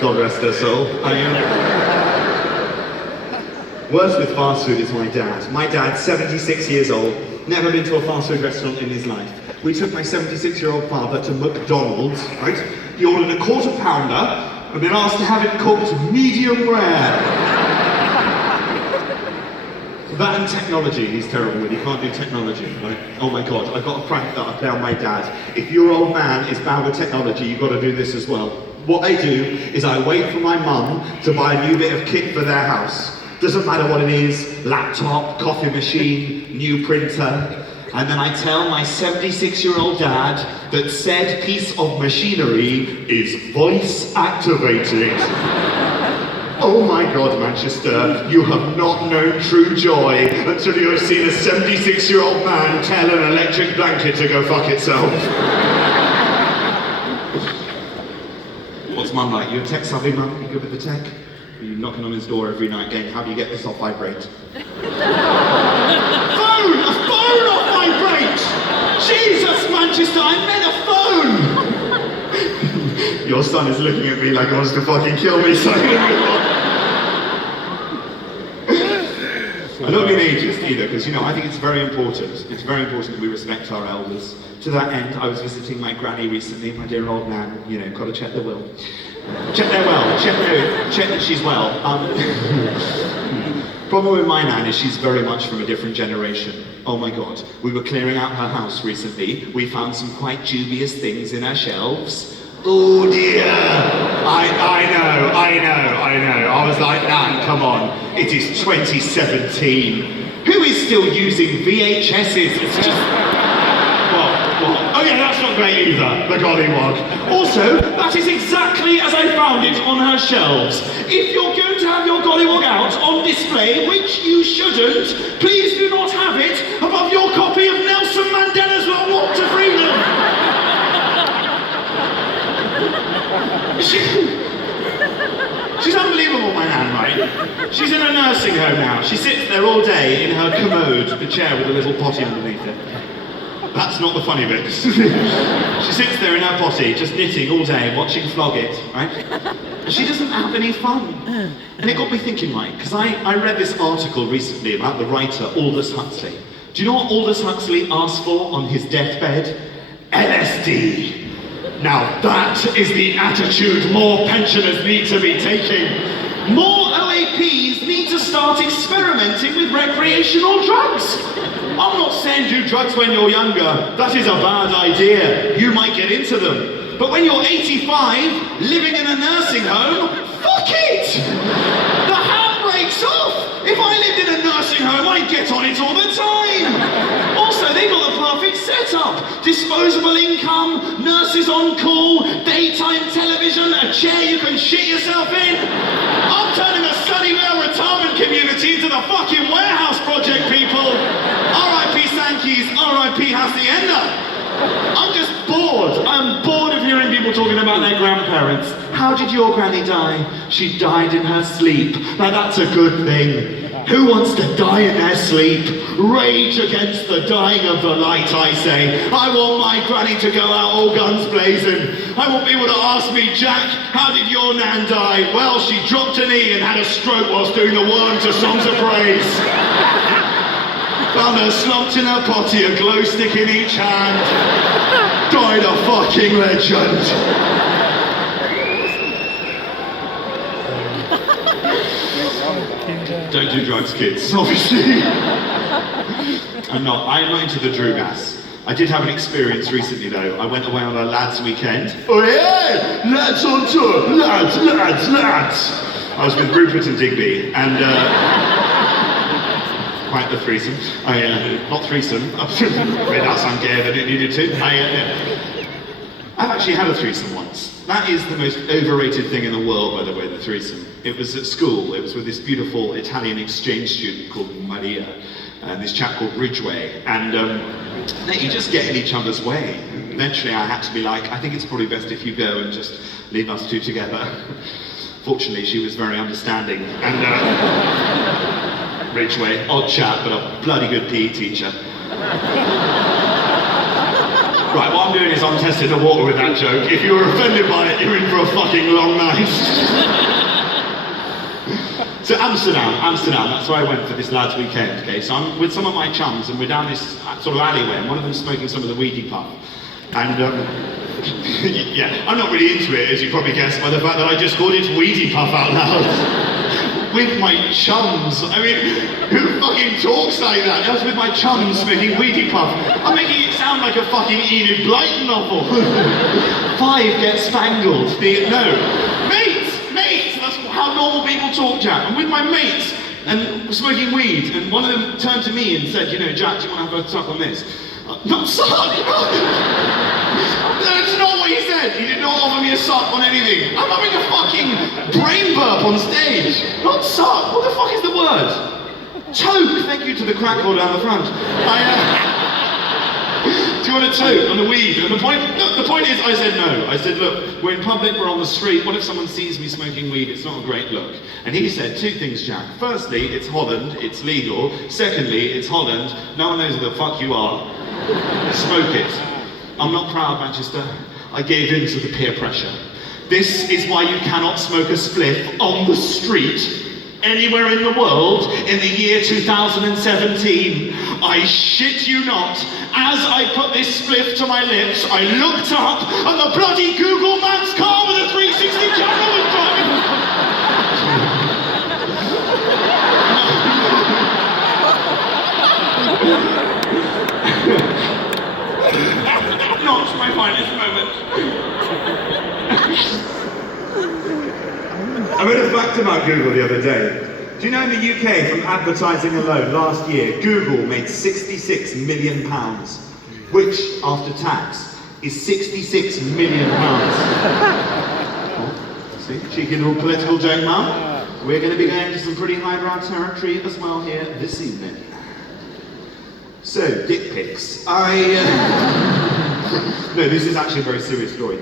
God rest her soul. Worst with fast food is my dad. My dad's 76 years old, never been to a fast food restaurant in his life. We took my 76-year-old father to McDonald's, right? He ordered a quarter pounder and then asked to have it cooked medium rare. That and technology, he's terrible with. He can't do technology, right? Oh my God, I've got a prank that I play on my dad. If your old man is bad with technology, you've got to do this as well. What I do is I wait for my mum to buy a new bit of kit for their house. Doesn't matter what it is, laptop, coffee machine, new printer. And then I tell my 76-year-old dad that said piece of machinery is voice activated. Oh my God, Manchester, you have not known true joy until you have seen a 76-year-old man tell an electric blanket to go fuck itself. What's mum like? You a tech savvy mum? You good with the tech? Are you knocking on his door every night going, how do you get this off vibrate? Phone! A phone off vibrate! Jesus, Manchester, I meant a phone! Your son is looking at me like he wants to fucking kill me, so I'm not being ageist either, because I think it's very important. It's very important that we respect our elders. To that end, I was visiting my granny recently, my dear old nan, got to check the will. Check their well, check that she's well. Problem with my nan is she's very much from a different generation. Oh my God, we were clearing out her house recently. We found some quite dubious things in her shelves. Oh dear! I know. I was like, Nan, come on. It is 2017. Who is still using VHSs? It's just... What? Oh yeah, that's not great either, the gollywog. Also, that is exactly as I found it on her shelves. If you're going to have your gollywog out on display, which you shouldn't, please do not have it above your copy of Nelson Mandela's Walk to Freedom. She's unbelievable, my nan, right? She's in a nursing home now. She sits there all day in her commode, the chair with a little potty underneath it. That's not the funny bit. She sits there in her potty, just knitting all day, watching Flog It, right? And she doesn't have any fun. And it got me thinking, right, because I read this article recently about the writer Aldous Huxley. Do you know what Aldous Huxley asked for on his deathbed? LSD. Now that is the attitude more pensioners need to be taking. More OAPs need to start experimenting with recreational drugs. I'm not saying do drugs when you're younger. That is a bad idea. You might get into them. But when you're 85, living in a nursing home, fuck it! The handbrake's off! If I lived in a nursing home, I'd get on it all the time! Also, they've got the perfect setup. Disposable income, nurses on call, daytime television, a chair you can shit yourself in. I'm turning a Sunnyvale retirement community into the fucking warehouse project, people. R.I.P. Sankey's, R.I.P. Hacienda. I'm just bored. I'm bored of hearing people talking about their grandparents. How did your granny die? She died in her sleep. Now that's a good thing. Who wants to die in their sleep? Rage against the dying of the light, I say. I want my granny to go out all guns blazing. I want people to ask me, Jack, how did your nan die? Well, she dropped a knee and had a stroke whilst doing the worm to Songs of Praise. Found her slumped in her potty, a glow stick in each hand. Died a fucking legend. Don't do drugs, kids, obviously. I'm not into the drugas. I did have an experience recently though. I went away on a lads' weekend. Oh yeah! Lads on tour! Lads! I was with Rupert and Digby, and quite the threesome. Not threesome. Made that sound gay than it needed to. I've actually had a threesome once. That is the most overrated thing in the world, by the way, the threesome. It was at school. It was with this beautiful Italian exchange student called Maria, and this chap called Ridgway. And you just get in each other's way. Eventually I had to be like, I think it's probably best if you go and just leave us two together. Fortunately, she was very understanding. And Ridgway, odd chap, but a bloody good PE teacher. Right, what I'm doing is I'm testing the water with that joke. If you were offended by it, you're in for a fucking long night. So Amsterdam, that's where I went for this lad's weekend, okay? So I'm with some of my chums and we're down this sort of alleyway and one of them's smoking some of the weedy puff. And yeah, I'm not really into it, as you probably guessed by the fact that I just called it weedy puff out loud. With my chums. I mean, who fucking talks like that? I was with my chums smoking weedy puff. I'm making it sound like a fucking Enid Blyton novel. 5 get spangled. No. Mates! That's how normal people talk, Jack. I'm with my mates and we're smoking weed and one of them turned to me and said, you know, Jack, do you want to have a suck on this? Not suck! That's not what he said. He did not offer me a suck on anything. I'm having a fucking brain burp on stage. Not suck. What the fuck is the word? Choke. Thank you to the crack hole down the front. Do you want to toke on the weed? And the point is, I said no. I said, look, we're in public, we're on the street. What if someone sees me smoking weed? It's not a great look. And he said 2 things, Jack. Firstly, it's Holland, it's legal. Secondly, it's Holland. No one knows who the fuck you are. Smoke it. I'm not proud, Manchester. I gave in to the peer pressure. This is why you cannot smoke a spliff on the street anywhere in the world in the year 2017. I shit you not. As I put this spliff to my lips, I looked up and the bloody Google Maps car with a 360 camera was driving. Not my finest moment. I read a fact about Google the other day. Do you know in the UK, from advertising alone, last year, Google made £66 million, which, after tax, is £66 million. Oh, see, cheeky little political joke, Mum. We're going to be going to some pretty highbrow territory as well here this evening. So, dick pics. No, this is actually a very serious story.